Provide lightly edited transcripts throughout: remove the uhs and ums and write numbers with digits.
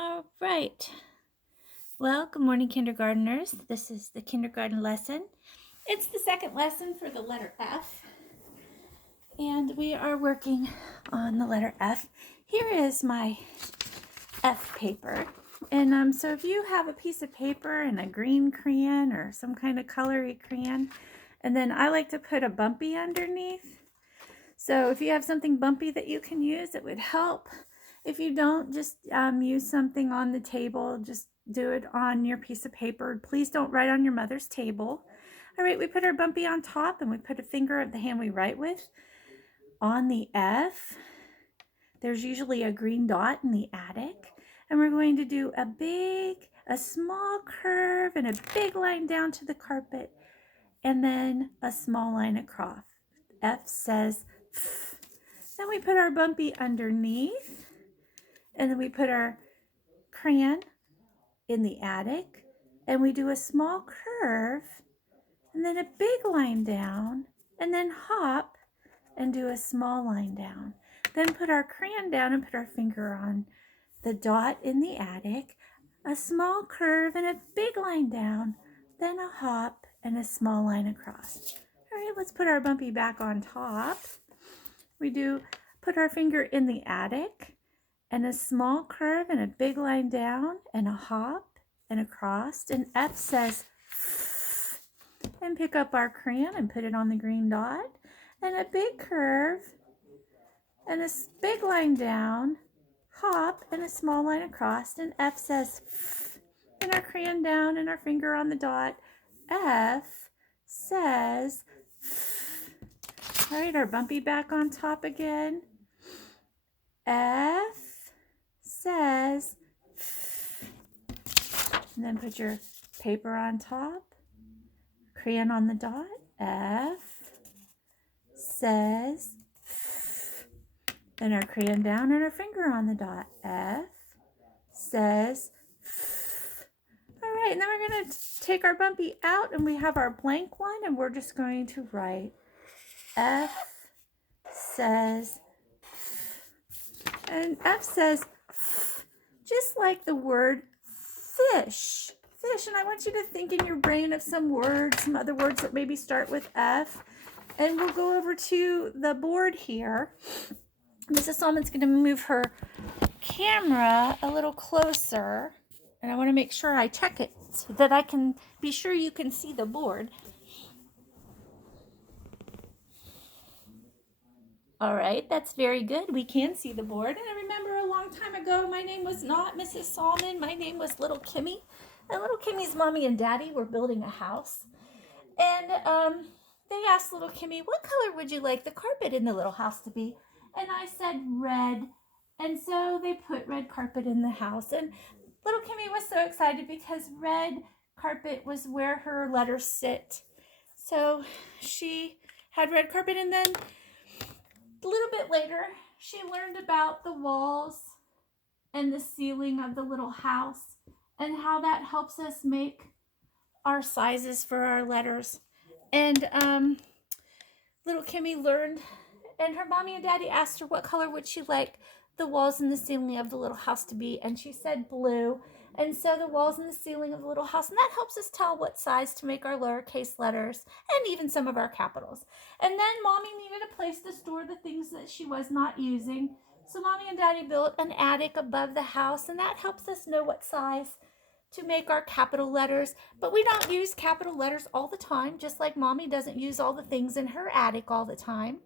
All right. Well, good morning, kindergartners. This is the kindergarten lesson. It's the second lesson for the letter F, and we are working on the letter F. Here is my F paper. And so if you have a piece of paper and a green crayon or some kind of colory crayon, and then I like to put a bumpy underneath. So if you have something bumpy that you can use, it would help. If you don't, just use something on the table. Just do it on your piece of paper. Please don't write on your mother's table. All right, we put our bumpy on top and we put a finger of the hand we write with on the F. There's usually a green dot in the attic. And we're going to do a small curve and a big line down to the carpet. And then a small line across. F says F. Then we put our bumpy underneath. And then we put our crayon in the attic. And we do a small curve. And then a big line down. And then hop and do a small line down. Then put our crayon down and put our finger on the dot in the attic. A small curve and a big line down. Then a hop and a small line across. All right, let's put our bumpy back on top. We put our finger in the attic and a small curve and a big line down and a hop and across. And F says F. And pick up our crayon and put it on the green dot. And a big curve and a big line down, hop and a small line across. And F says F. And our crayon down and our finger on the dot. F says F. All right, our bumpy back on top again. F says F. And then put your paper on top. Crayon on the dot. F says F. Then our crayon down and our finger on the dot. F says F. All right, and then we're going to take our bumpy out and we have our blank one and we're just going to write F says F. And F says F, just like the word fish. Fish, and I want you to think in your brain of some words, some other words that maybe start with F. And we'll go over to the board here. Mrs. Salmon's going to move her camera a little closer. And I want to make sure I check it so that I can be sure you can see the board. All right, that's very good. We can see the board. And I remember a long time ago, my name was not Mrs. Salmon. My name was Little Kimmy. And Little Kimmy's mommy and daddy were building a house. And they asked Little Kimmy, what color would you like the carpet in the little house to be? And I said red. And so they put red carpet in the house. And Little Kimmy was so excited because red carpet was where her letters sit. So she had red carpet. And then a little bit later, she learned about the walls and the ceiling of the little house and how that helps us make our sizes for our letters. And little Kimmy learned, and her mommy and daddy asked her what color would she like the walls and the ceiling of the little house to be, and she said blue. And so the walls and the ceiling of the little house, and that helps us tell what size to make our lowercase letters and even some of our capitals. And then mommy needed a place to store the things that she was not using. So mommy and daddy built an attic above the house, and that helps us know what size to make our capital letters. But we don't use capital letters all the time, just like mommy doesn't use all the things in her attic all the time.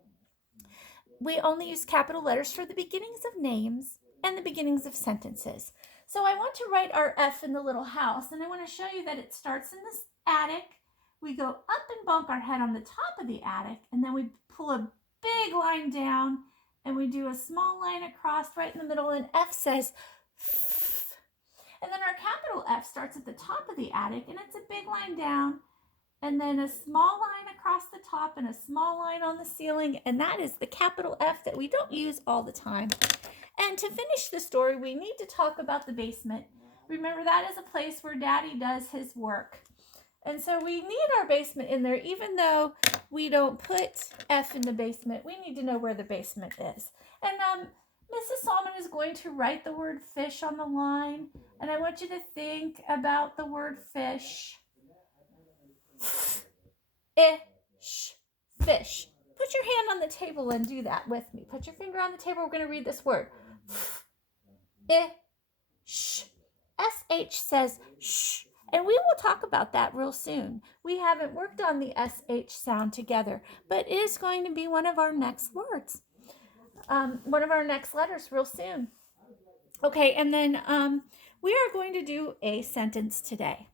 We only use capital letters for the beginnings of names and the beginnings of sentences. So I want to write our F in the little house, and I want to show you that it starts in this attic. We go up and bonk our head on the top of the attic, and then we pull a big line down, and we do a small line across right in the middle, and F says F. And then our capital F starts at the top of the attic, and it's a big line down, and then a small line across the top and a small line on the ceiling, and that is the capital F that we don't use all the time. And to finish the story, we need to talk about the basement. Remember, that is a place where Daddy does his work. And so we need our basement in there. Even though we don't put F in the basement, we need to know where the basement is. And Mrs. Salmon is going to write the word fish on the line, and I want you to think about the word fish. Ish, fish. Put your hand on the table and do that with me. Put your finger on the table. We're going to read this word. Ish. SH says shh. And we will talk about that real soon. We haven't worked on the SH sound together, but it is going to be one of our next words. One of our next letters real soon. Okay, and then we are going to do a sentence today.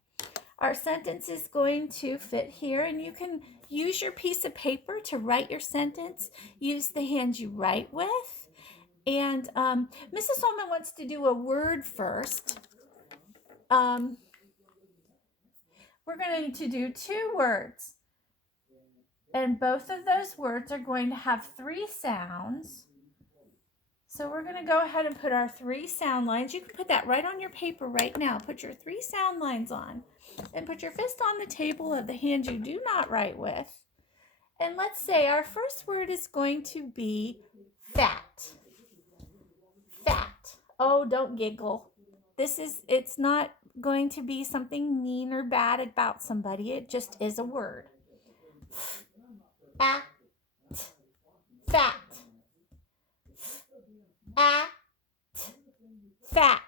Our sentence is going to fit here, and you can use your piece of paper to write your sentence. Use the hand you write with. And Mrs. Holman wants to do a word first. We're going to do 2 words. And both of those words are going to have 3 sounds. So we're going to go ahead and put our 3 sound lines. You can put that right on your paper right now. Put your 3 sound lines on. And put your fist on the table of the hand you do not write with. And let's say our first word is going to be fat. Fat. Oh, don't giggle. It's not going to be something mean or bad about somebody. It just is a word. Fat. Fat. Fat.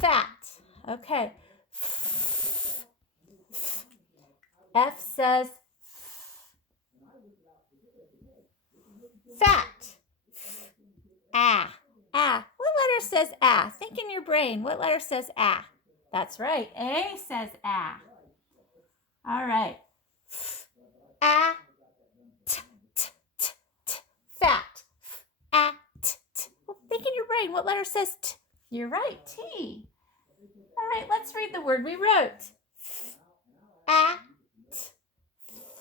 Fat. Okay. F says fat. Ah. Ah. What letter says ah? Think in your brain. What letter says ah? That's right. A says ah. All right. Ah. Fat. Ah. Well, think in your brain. What letter says t? You're right. T. All right. Let's read the word we wrote.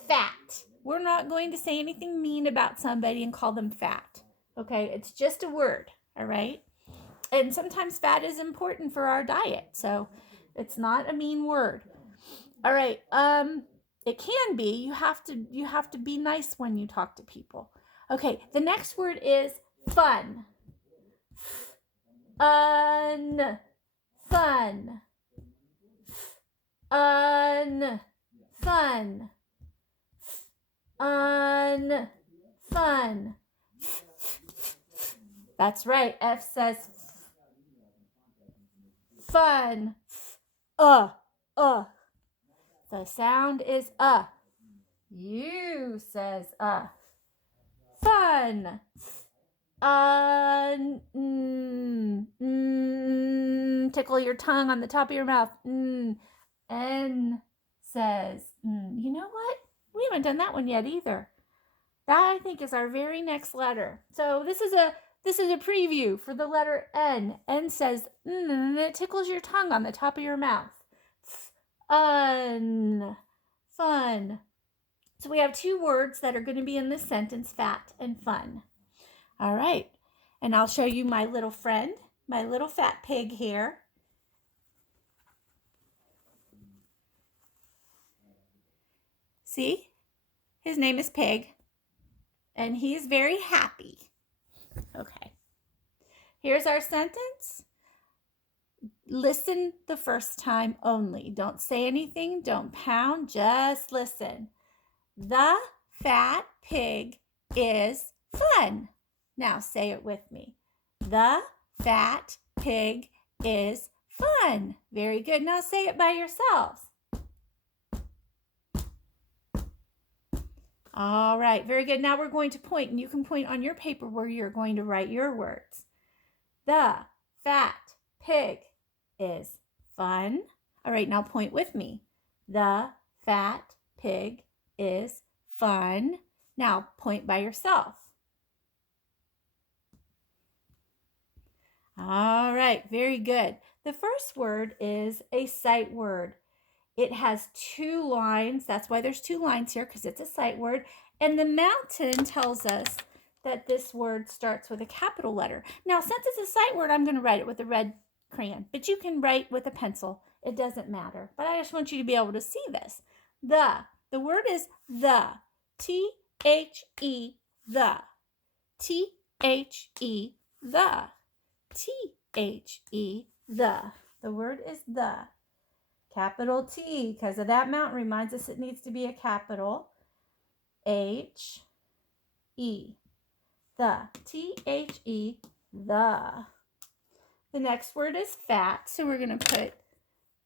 Fat. We're not going to say anything mean about somebody and call them fat. Okay, it's just a word, all right? And sometimes fat is important for our diet, so it's not a mean word. All right, it can be. You have to be nice when you talk to people. Okay, the next word is fun. Fun. Fun. Fun. Fun. That's right. F says fun. The sound is U says fun. Tickle your tongue on the top of your mouth. N says you know what? We haven't done that one yet either. That I think is our very next letter. So this is a preview for the letter N. N says and it tickles your tongue on the top of your mouth. Fun. So we have 2 words that are going to be in this sentence, fat and fun. All right. And I'll show you my little friend, my little fat pig here. See? His name is Pig. And he's very happy. Okay. Here's our sentence. Listen the first time only. Don't say anything. Don't pound. Just listen. The fat pig is fun. Now say it with me. The fat pig is fun. Very good. Now say it by yourselves. All right, very good. Now we're going to point, and you can point on your paper where you're going to write your words. The fat pig is fun. All right, now point with me. The fat pig is fun. Now point by yourself. All right, very good. The first word is a sight word. It has 2 lines. That's why there's 2 lines here, because it's a sight word. And the mountain tells us that this word starts with a capital letter. Now, since it's a sight word, I'm going to write it with a red crayon. But you can write with a pencil. It doesn't matter. But I just want you to be able to see this. The word is the. T-H-E the. T-H-E, the. T-H-E, the. The word is the. Capital T, because of that mountain, reminds us it needs to be a capital. H-E, the. T-H-E, the. The next word is fat, so we're going to put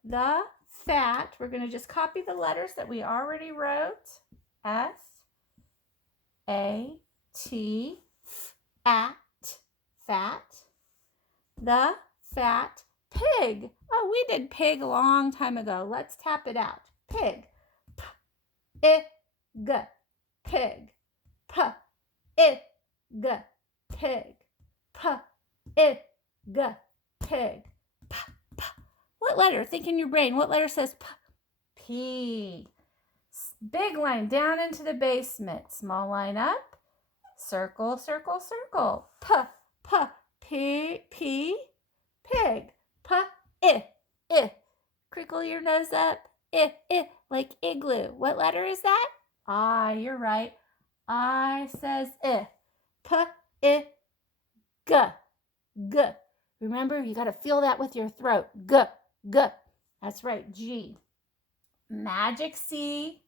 the fat. We're going to just copy the letters that we already wrote. F-A-T, at, fat. The fat pig. Oh, we did pig a long time ago. Let's tap it out. Pig. P-I-G. Pig. P-I-G. Pig. P-I-G. Pig. P. What letter? Think in your brain. What letter says P? P. Big line down into the basement. Small line up. Circle, circle, circle. P. P. P. Pig. P. I. Crinkle your nose up. I. Like igloo. What letter is that? I. You're right. I says I. P. G. G. Remember, you got to feel that with your throat. G. G. That's right. G. Magic C.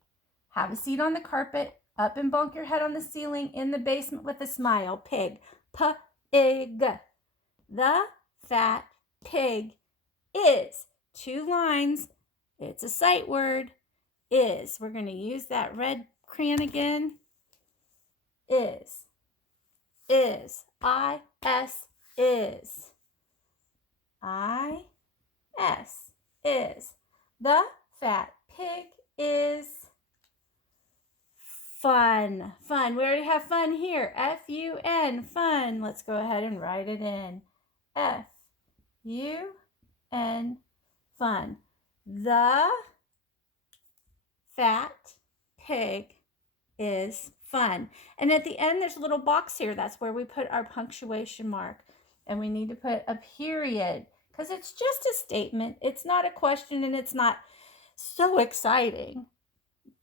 Have a seat on the carpet. Up and bonk your head on the ceiling in the basement with a smile. Pig. P-I-G. The fat pig is. 2 lines. It's a sight word. Is. We're going to use that red crayon again. Is. Is. I-S. Is. I-S. Is. The fat pig is fun. Fun. We already have fun here. F-U-N. Fun. Let's go ahead and write it in. F-U-N. Fun. The fat pig is fun. And at the end, there's a little box here. That's where we put our punctuation mark. And we need to put a period because it's just a statement. It's not a question, and it's not so exciting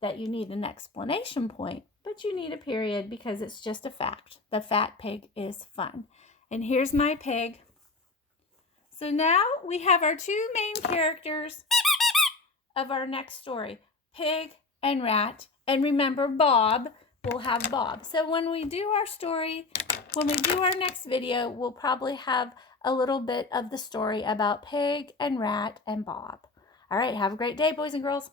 that you need an explanation point, but you need a period because it's just a fact. The fat pig is fun. And here's my pig. So now we have our 2 main characters of our next story, pig and rat. And remember, Bob, we'll have Bob. So when we do our story, when we do our next video, we'll probably have a little bit of the story about pig and rat and Bob. All right, have a great day, boys and girls.